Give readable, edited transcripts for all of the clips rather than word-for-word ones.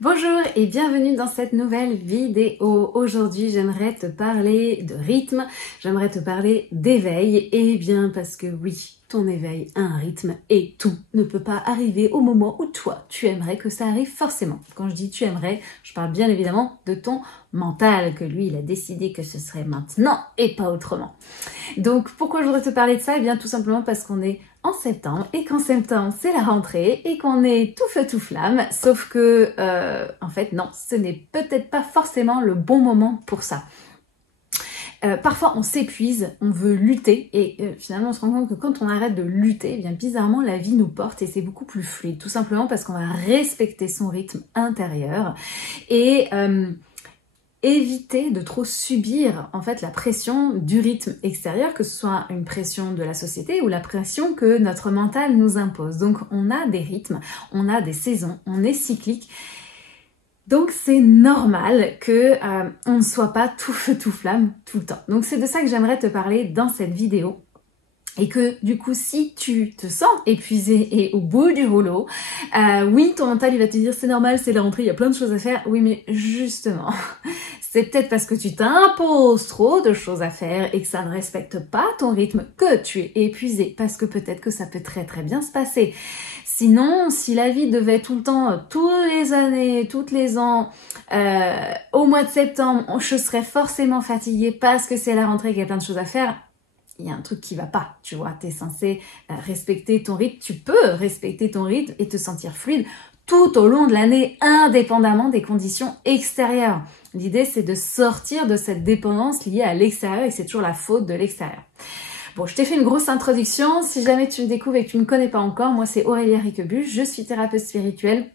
Bonjour et bienvenue dans cette nouvelle vidéo. Aujourd'hui, j'aimerais te parler de rythme, j'aimerais te parler d'éveil. Et bien parce que oui, ton éveil a un rythme et tout ne peut pas arriver au moment où toi, tu aimerais que ça arrive forcément. Quand je dis tu aimerais, je parle bien évidemment de ton mental, que lui, il a décidé que ce serait maintenant et pas autrement. Donc pourquoi je voudrais te parler de ça? Eh bien tout simplement parce qu'on est en septembre et qu'en septembre c'est la rentrée et qu'on est tout feu tout flamme, sauf que en fait non, ce n'est peut-être pas forcément le bon moment pour ça. Parfois on s'épuise, on veut lutter et finalement on se rend compte que quand on arrête de lutter, eh bien bizarrement la vie nous porte et c'est beaucoup plus fluide, tout simplement parce qu'on va respecter son rythme intérieur et éviter de trop subir en fait la pression du rythme extérieur, que ce soit une pression de la société ou la pression que notre mental nous impose. Donc on a des rythmes, on a des saisons, on est cyclique. Donc c'est normal que on ne soit pas tout feu tout flamme tout le temps. Donc c'est de ça que j'aimerais te parler dans cette vidéo. Et que du coup, si tu te sens épuisé et au bout du rouleau, oui, ton mental il va te dire c'est normal, c'est la rentrée, il y a plein de choses à faire. Oui, mais justement, c'est peut-être parce que tu t'imposes trop de choses à faire et que ça ne respecte pas ton rythme que tu es épuisé. Parce que peut-être que ça peut très très bien se passer. Sinon, si la vie devait tout le temps, tous les années, toutes les ans, au mois de septembre, je serais forcément fatiguée parce que c'est la rentrée et qu'il y a plein de choses à faire. Il y a un truc qui va pas, tu vois, t'es censé respecter ton rythme, tu peux respecter ton rythme et te sentir fluide tout au long de l'année, indépendamment des conditions extérieures. L'idée, c'est de sortir de cette dépendance liée à l'extérieur et c'est toujours la faute de l'extérieur. Bon, je t'ai fait une grosse introduction. Si jamais tu me découvres et que tu ne me connais pas encore, moi c'est Aurélia Riquebuche, je suis thérapeute spirituelle,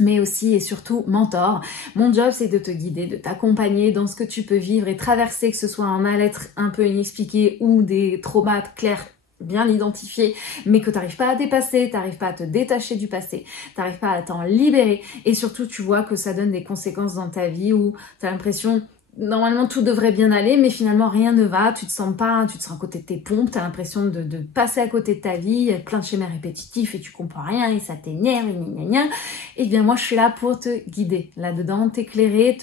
mais aussi et surtout mentor. Mon job, c'est de te guider, de t'accompagner dans ce que tu peux vivre et traverser, que ce soit un mal-être un peu inexpliqué ou des traumas clairs, bien identifiés, mais que tu n'arrives pas à dépasser, tu n'arrives pas à te détacher du passé, tu n'arrives pas à t'en libérer. Et surtout, tu vois que ça donne des conséquences dans ta vie où tu as l'impression... Normalement, tout devrait bien aller, mais finalement, rien ne va. Tu te sens à côté de tes pompes, tu as l'impression de passer à côté de ta vie, il y a plein de schémas répétitifs et tu comprends rien et ça t'énerve, et bien moi, je suis là pour te guider là-dedans, t'éclairer,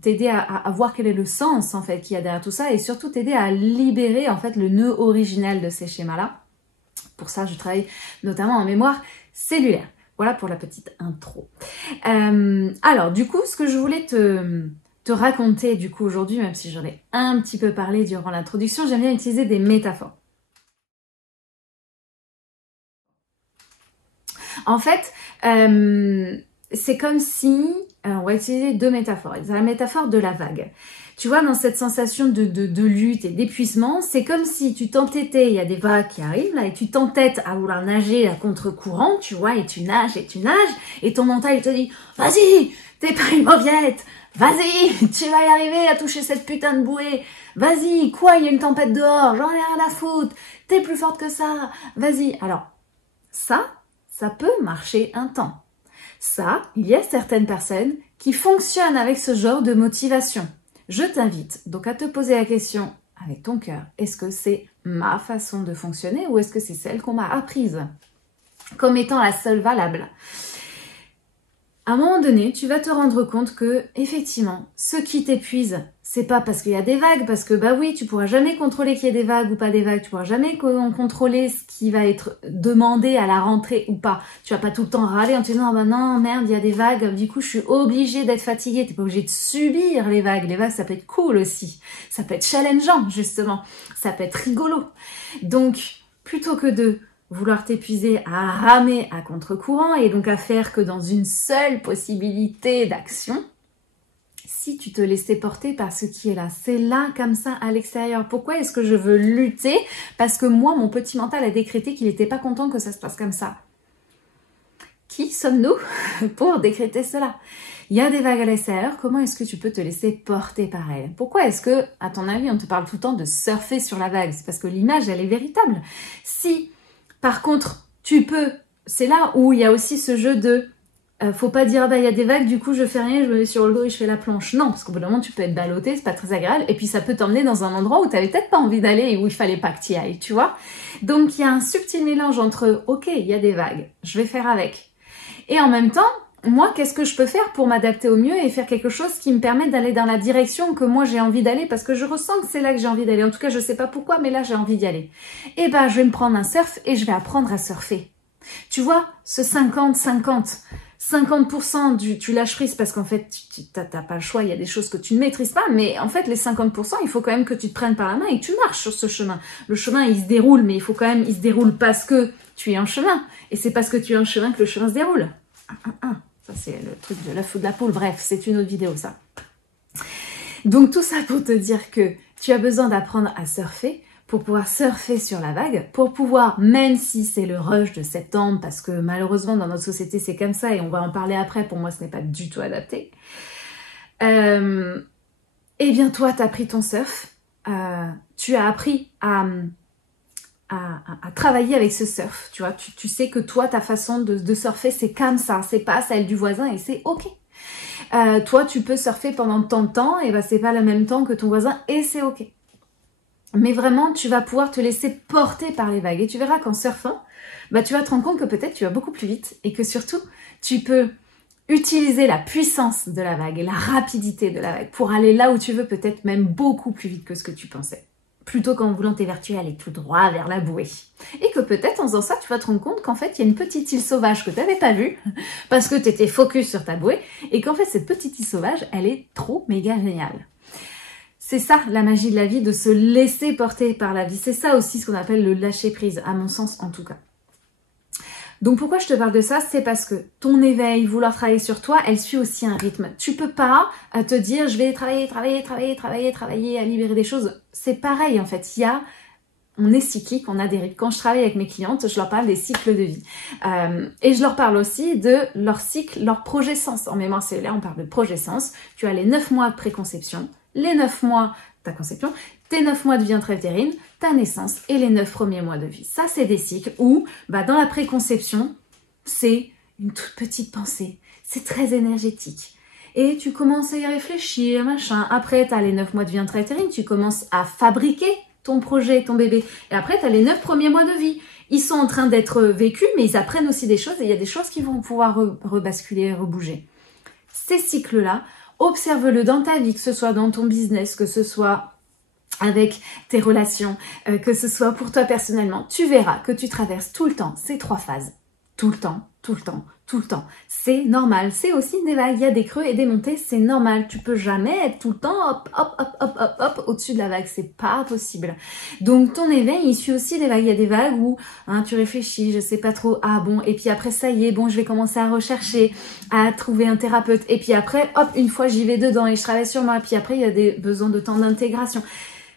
t'aider à voir quel est le sens, en fait, qu'il y a derrière tout ça et surtout t'aider à libérer, en fait, le nœud original de ces schémas-là. Pour ça, je travaille notamment en mémoire cellulaire. Voilà pour la petite intro. Alors, du coup, ce que je voulais te raconter du coup aujourd'hui, même si j'en ai un petit peu parlé durant l'introduction, j'aime bien utiliser des métaphores. En fait, c'est comme si, on va utiliser deux métaphores. C'est la métaphore de la vague. Tu vois, dans cette sensation de lutte et d'épuisement, c'est comme si tu t'entêtais, il y a des vagues qui arrivent là, et tu t'entêtes à vouloir nager à contre-courant, tu vois, et tu nages, et ton mental il te dit « Vas-y, t'es pas une mauviette, vas-y, tu vas y arriver à toucher cette putain de bouée, vas-y, quoi, il y a une tempête dehors, j'en ai rien à foutre, t'es plus forte que ça, vas-y. » Alors, ça peut marcher un temps. Ça, il y a certaines personnes qui fonctionnent avec ce genre de motivation. Je t'invite donc à te poser la question avec ton cœur. Est-ce que c'est ma façon de fonctionner ou est-ce que c'est celle qu'on m'a apprise comme étant la seule valable? À un moment donné, tu vas te rendre compte que, effectivement, ce qui t'épuise, c'est pas parce qu'il y a des vagues, parce que bah oui, tu pourras jamais contrôler qu'il y ait des vagues ou pas des vagues, tu pourras jamais contrôler ce qui va être demandé à la rentrée ou pas. Tu vas pas tout le temps râler en te disant, ah bah non, merde, il y a des vagues, du coup je suis obligée d'être fatiguée, t'es pas obligée de subir les vagues. Les vagues, ça peut être cool aussi, ça peut être challengeant, justement, ça peut être rigolo. Donc, plutôt que de vouloir t'épuiser à ramer à contre-courant et donc à faire que dans une seule possibilité d'action, si tu te laissais porter par ce qui est là, c'est là comme ça à l'extérieur. Pourquoi est-ce que je veux lutter? Parce que moi, mon petit mental a décrété qu'il n'était pas content que ça se passe comme ça. Qui sommes-nous pour décréter cela? Il y a des vagues à l'extérieur, comment est-ce que tu peux te laisser porter par elles? Pourquoi est-ce que, à ton avis, on te parle tout le temps de surfer sur la vague? C'est parce que l'image, elle est véritable. Si par contre, tu peux, c'est là où il y a aussi ce jeu de faut pas dire bah il y a des vagues, du coup je fais rien, je me mets sur le dos et je fais la planche. Non, parce qu'au bout d'un moment tu peux être ballotté, c'est pas très agréable, et puis ça peut t'emmener dans un endroit où t'avais peut-être pas envie d'aller et où il fallait pas que tu y ailles, tu vois. Donc il y a un subtil mélange entre ok, il y a des vagues, je vais faire avec. Et en même temps, moi, qu'est-ce que je peux faire pour m'adapter au mieux et faire quelque chose qui me permet d'aller dans la direction que moi j'ai envie d'aller parce que je ressens que c'est là que j'ai envie d'aller. En tout cas, je sais pas pourquoi, mais là j'ai envie d'y aller. Et ben, je vais me prendre un surf et je vais apprendre à surfer. Tu vois, ce 50-50, 50% tu lâches prise parce qu'en fait, tu t'as pas le choix, il y a des choses que tu ne maîtrises pas, mais en fait, les 50%, il faut quand même que tu te prennes par la main et que tu marches sur ce chemin. Le chemin, il se déroule, mais il faut quand même, il se déroule parce que tu es en chemin. Et c'est parce que tu es en chemin que le chemin se déroule. Ça, c'est le truc de l'œuf ou de la poule. Bref, c'est une autre vidéo, ça. Donc, tout ça pour te dire que tu as besoin d'apprendre à surfer pour pouvoir surfer sur la vague, pour pouvoir, même si c'est le rush de septembre, parce que malheureusement, dans notre société, c'est comme ça, et on va en parler après, pour moi, ce n'est pas du tout adapté. Eh bien, toi, tu as pris ton surf, tu as appris à travailler avec ce surf, tu vois, tu sais que toi, ta façon de surfer, c'est comme ça, c'est pas celle du voisin et c'est ok. Toi, tu peux surfer pendant tant de temps, et ben c'est pas le même temps que ton voisin et c'est ok. Mais vraiment, tu vas pouvoir te laisser porter par les vagues et tu verras qu'en surfant, bah, tu vas te rendre compte que peut-être tu vas beaucoup plus vite et que surtout, tu peux utiliser la puissance de la vague et la rapidité de la vague pour aller là où tu veux, peut-être même beaucoup plus vite que ce que tu pensais. Plutôt qu'en voulant t'évertuer, aller tout droit vers la bouée. Et que peut-être en faisant ça, tu vas te rendre compte qu'en fait, il y a une petite île sauvage que tu n'avais pas vue, parce que tu étais focus sur ta bouée, et qu'en fait, cette petite île sauvage, elle est trop méga géniale. C'est ça, la magie de la vie, de se laisser porter par la vie. C'est ça aussi ce qu'on appelle le lâcher-prise, à mon sens en tout cas. Donc pourquoi je te parle de ça? C'est parce que ton éveil, vouloir travailler sur toi, elle suit aussi un rythme. Tu peux pas te dire je vais travailler, à libérer des choses. C'est pareil en fait, on est cyclique, on a des rythmes. Quand je travaille avec mes clientes, je leur parle des cycles de vie. Et je leur parle aussi de leur cycle, leur projet-sens. En mémoire cellulaire, on parle de projet-sens. Tu as les 9 mois de préconception, les 9 mois de ta conception, tes 9 mois de vie intra-utérine, ta naissance et les 9 premiers mois de vie. Ça, c'est des cycles où, dans la préconception, c'est une toute petite pensée. C'est très énergétique. Et tu commences à y réfléchir, machin. Après, tu as les 9 mois de vie intra-utérine, tu commences à fabriquer ton projet, ton bébé. Et après, tu as les 9 premiers mois de vie. Ils sont en train d'être vécus, mais ils apprennent aussi des choses et il y a des choses qui vont pouvoir rebasculer, rebouger. Ces cycles-là, observe-le dans ta vie, que ce soit dans ton business, que ce soit avec tes relations, que ce soit pour toi personnellement. Tu verras que tu traverses tout le temps ces 3 phases. Tout le temps, tout le temps, tout le temps. C'est normal. C'est aussi des vagues. Il y a des creux et des montées. C'est normal. Tu peux jamais être tout le temps hop, au-dessus de la vague. C'est pas possible. Donc, ton éveil, il suit aussi des vagues. Il y a des vagues où tu réfléchis, je sais pas trop. Ah bon, et puis après, ça y est, bon, je vais commencer à rechercher, à trouver un thérapeute. Et puis après, hop, une fois, j'y vais dedans et je travaille sur moi. Et puis après, il y a des besoins de temps d'intégration.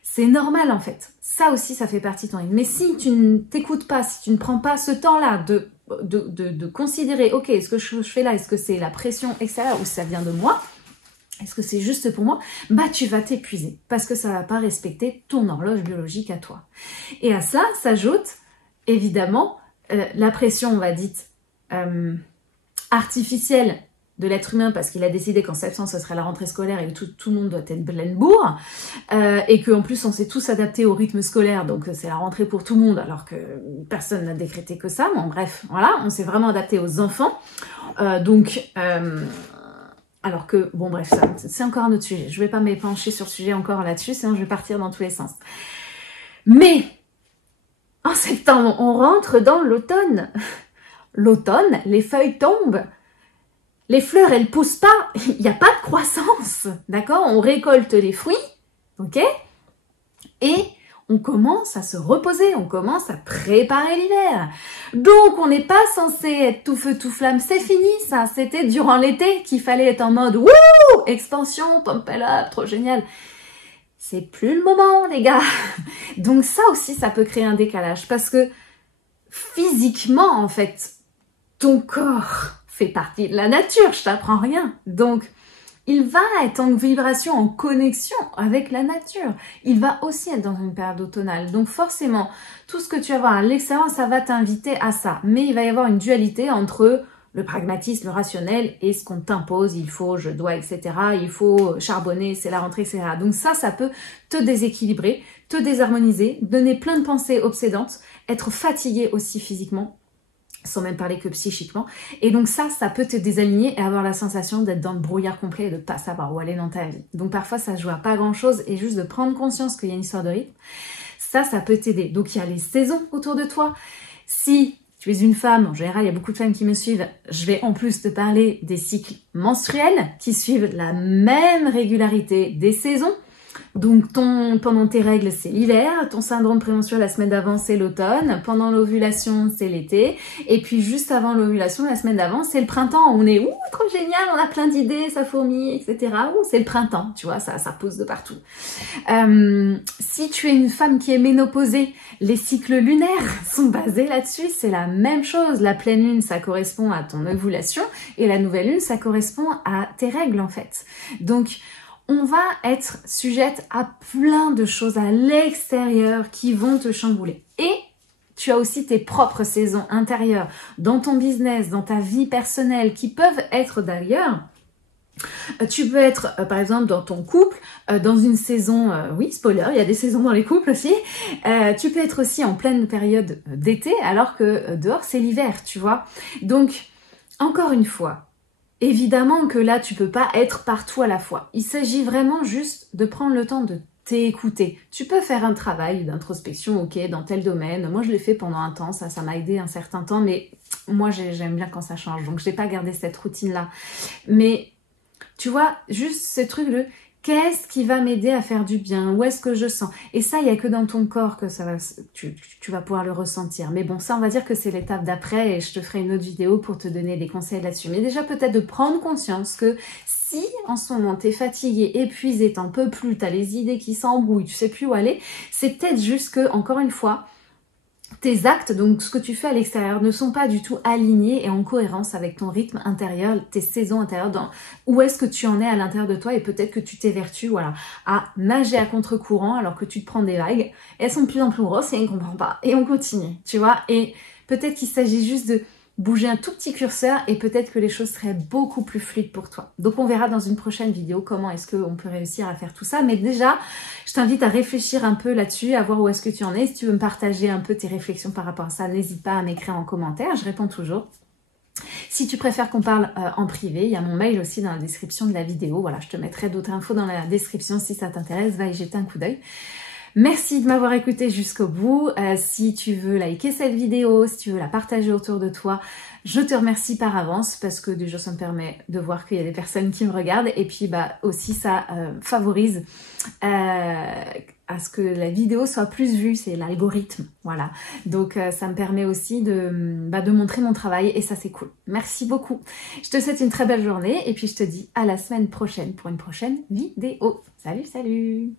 C'est normal, en fait. Ça aussi, ça fait partie de ton rythme. Mais si tu ne t'écoutes pas, si tu ne prends pas ce temps-là de considérer, ok, est-ce que je fais là, est-ce que c'est la pression extérieure ou ça vient de moi, est-ce que c'est juste pour moi, tu vas t'épuiser parce que ça va pas respecter ton horloge biologique à toi. Et à ça s'ajoute évidemment la pression, on va dire, artificielle de l'être humain parce qu'il a décidé qu'en septembre ce serait la rentrée scolaire et que tout le monde doit être plein de bourre et qu'en plus on s'est tous adaptés au rythme scolaire, donc c'est la rentrée pour tout le monde alors que personne n'a décrété que ça. Bon bref, voilà, on s'est vraiment adapté aux enfants. Alors que, bon bref, ça c'est encore un autre sujet. Je vais pas m'épancher sur le sujet encore là-dessus, sinon je vais partir dans tous les sens. Mais en septembre, on rentre dans l'automne. L'automne, les feuilles tombent. Les fleurs, elles poussent pas, il n'y a pas de croissance, d'accord? On récolte les fruits, ok? Et on commence à se reposer, on commence à préparer l'hiver. Donc, on n'est pas censé être tout feu, tout flamme. C'est fini, ça. C'était durant l'été qu'il fallait être en mode « Wouh! Expansion, pump it up, trop génial !» C'est plus le moment, les gars. Donc, ça aussi, ça peut créer un décalage parce que physiquement, en fait, ton corps fait partie de la nature, je t'apprends rien. Donc, il va être en vibration, en connexion avec la nature. Il va aussi être dans une période automnale. Donc forcément, tout ce que tu vas voir à l'extérieur, ça va t'inviter à ça. Mais il va y avoir une dualité entre le pragmatisme, le rationnel et ce qu'on t'impose. Il faut, je dois, etc. Il faut charbonner, c'est la rentrée, etc. Donc ça peut te déséquilibrer, te désharmoniser, donner plein de pensées obsédantes, être fatigué aussi physiquement. sans même parler que psychiquement. Et donc ça peut te désaligner et avoir la sensation d'être dans le brouillard complet et de pas savoir où aller dans ta vie. Donc parfois ça se joue à pas grand chose et juste de prendre conscience qu'il y a une histoire de rythme, ça peut t'aider. Donc il y a les saisons autour de toi. Si tu es une femme, en général il y a beaucoup de femmes qui me suivent, je vais en plus te parler des cycles menstruels qui suivent la même régularité des saisons. Donc pendant tes règles c'est l'hiver, ton syndrome prémenstruel la semaine d'avant c'est l'automne, pendant l'ovulation c'est l'été, et puis juste avant l'ovulation la semaine d'avant c'est le printemps. On est trop génial, on a plein d'idées, ça fourmille, etc. C'est le printemps, tu vois, ça pousse de partout. Si tu es une femme qui est ménopausée, les cycles lunaires sont basés là-dessus, c'est la même chose. La pleine lune ça correspond à ton ovulation et la nouvelle lune ça correspond à tes règles en fait. Donc on va être sujette à plein de choses à l'extérieur qui vont te chambouler. Et tu as aussi tes propres saisons intérieures dans ton business, dans ta vie personnelle, qui peuvent être d'ailleurs... Tu peux être, par exemple, dans ton couple, dans une saison... oui, spoiler, il y a des saisons dans les couples aussi. Tu peux être aussi en pleine période d'été, alors que dehors, c'est l'hiver, tu vois. Donc, encore une fois... Évidemment que là, tu peux pas être partout à la fois. Il s'agit vraiment juste de prendre le temps de t'écouter. Tu peux faire un travail d'introspection, ok, dans tel domaine. Moi, je l'ai fait pendant un temps, ça m'a aidé un certain temps, mais moi, j'aime bien quand ça change. Donc, j'ai pas gardé cette routine-là. Mais, tu vois, juste ce truc de... Qu'est-ce qui va m'aider à faire du bien? Où est-ce que je sens? Et ça, il n'y a que dans ton corps que tu vas pouvoir le ressentir. Mais bon, ça, on va dire que c'est l'étape d'après et je te ferai une autre vidéo pour te donner des conseils là-dessus. Mais déjà, peut-être de prendre conscience que si en ce moment, t'es fatigué, épuisé, t'en peux plus, t'as les idées qui s'embrouillent, tu sais plus où aller, c'est peut-être juste que, encore une fois, tes actes, donc ce que tu fais à l'extérieur, ne sont pas du tout alignés et en cohérence avec ton rythme intérieur, tes saisons intérieures, dans où est-ce que tu en es à l'intérieur de toi et peut-être que tu t'évertues à nager à contre-courant alors que tu te prends des vagues. Elles sont de plus en plus grosses et on ne comprend pas. Et on continue, tu vois. Et peut-être qu'il s'agit juste de bouger un tout petit curseur et peut-être que les choses seraient beaucoup plus fluides pour toi. Donc on verra dans une prochaine vidéo comment est-ce qu'on peut réussir à faire tout ça. Mais déjà, je t'invite à réfléchir un peu là-dessus, à voir où est-ce que tu en es. Si tu veux me partager un peu tes réflexions par rapport à ça, n'hésite pas à m'écrire en commentaire, je réponds toujours. Si tu préfères qu'on parle en privé, il y a mon mail aussi dans la description de la vidéo. Voilà, je te mettrai d'autres infos dans la description si ça t'intéresse, va y jeter un coup d'œil. Merci de m'avoir écouté jusqu'au bout. Si tu veux liker cette vidéo, si tu veux la partager autour de toi, je te remercie par avance parce que déjà ça me permet de voir qu'il y a des personnes qui me regardent et puis aussi ça favorise à ce que la vidéo soit plus vue, c'est l'algorithme, voilà. Donc ça me permet aussi de montrer mon travail et ça c'est cool. Merci beaucoup. Je te souhaite une très belle journée et puis je te dis à la semaine prochaine pour une prochaine vidéo. Salut, salut!